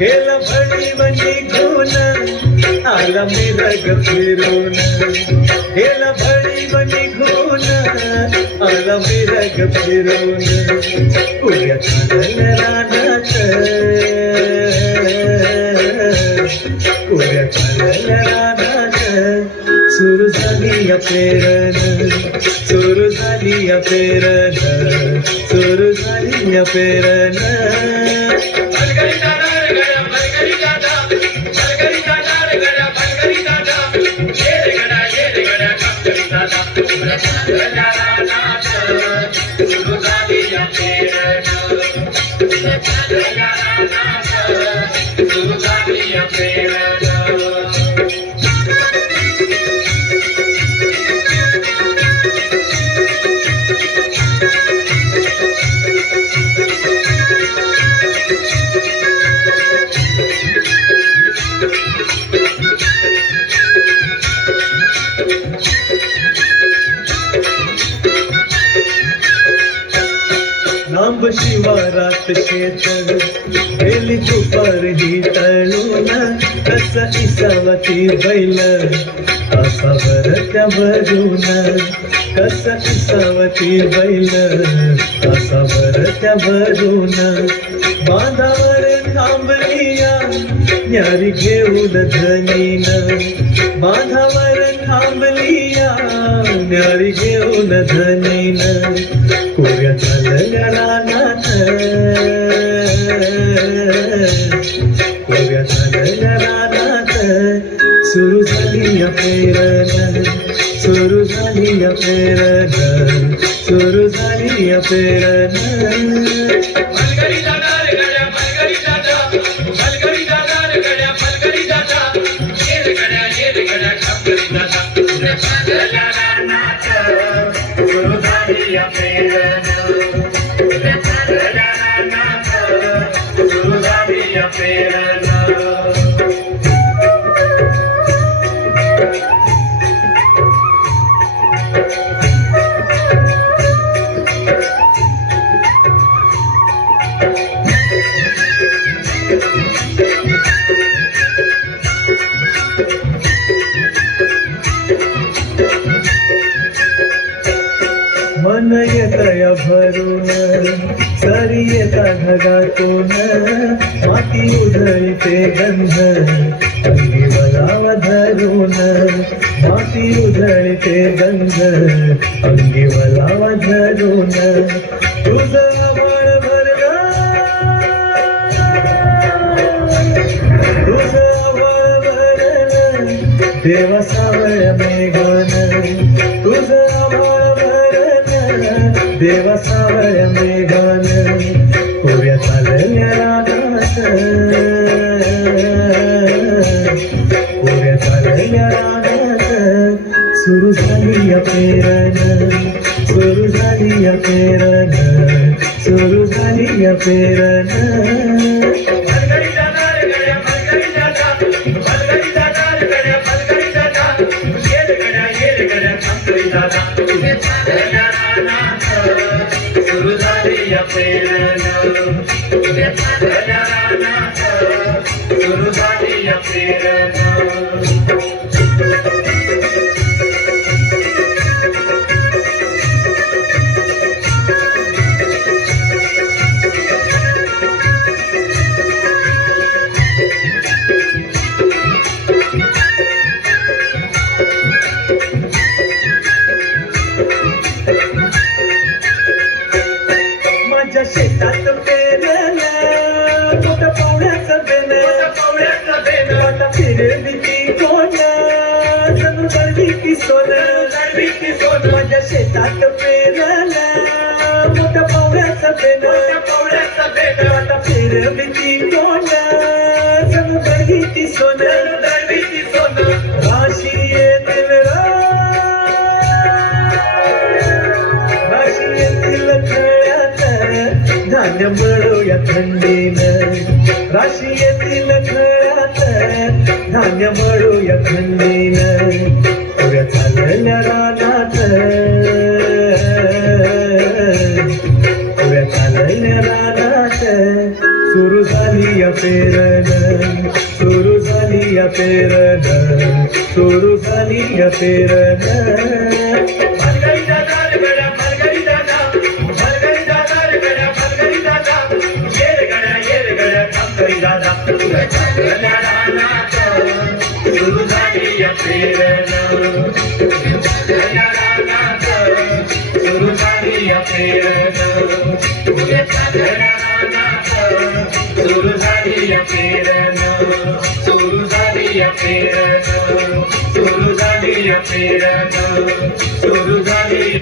गेला भडी निघून आला मिरग फिरून गेला भडी निघून आला मिरग फिरून उद्या चालल रानात उद्या चालल रानात सुरू झाली या पेरण सुरू झाली या पेरण सुरू झाली या पेरण लांब शिवारात शेत गेली दुपार ही तळून कसा इसावती बैल तासावर त्या भरून कसा इसावती बैल तासावर त्या भरून बांधावर थांबलिया न्यारी घेऊन धनीन बांधावर थांबलिया न्यारी घेऊन धनीन कोऱ्या चालल्या रानात कोऱ्या चालल्या रानात सुरू झाली या पेरण सुरू झाली या पेरण सुरू झाली या पेरण मन येतया भरून सरी येता ढगातून माती उधळते गंध अंगी वलावा धरून माती उधळते गंध अंगी वलावा धरून तुझं आभाळ भरलं तुझं आभाळ भरलं देवा सावळ मेघान तुझं आभाळ देवा सावळ मेघान कोऱ्या चालल्या रानात कोऱ्या चालल्या रानात सुरू झाली या पेरण सुरू झाली या पेरण सुरू झाली या पेरण सुरू झाली या पेरण सुरू झाली या पेरण माझ्या शेतात पेरलं मोठ पावड्याचं बेन आता फिरली ती कोण जणू गळवी की सोन माझ्या शेतात पेरलं मोठ पावड्याचं बेन आता फिरली ती कोण जणू गळवी ती सोन राशी येतील राशी येतील धान्य मिळूया थंडीनं राशी येतील खळ्यात धान्य मिळूया थंडीनं पुऱ्या चालल्या रानात पुऱ्या चालल्या रानात सुरू झाली या पेरण सुरू झाली या पेरण सुरू झाली या पेरण मलगडी दादा रे गड्या मलगडी दादा मलगडी दादा रे गड्या मलगडी दादा ये रे गड्या काम करी दादा चालल्या रानात सुरू झाली या पेरण चालल्या रानात सुरू झाली या पेरण चालल्या रानात सुरू झाली या पेरण सुरू झाली या पेरण सुरू झाली या पेरण सुरू झाली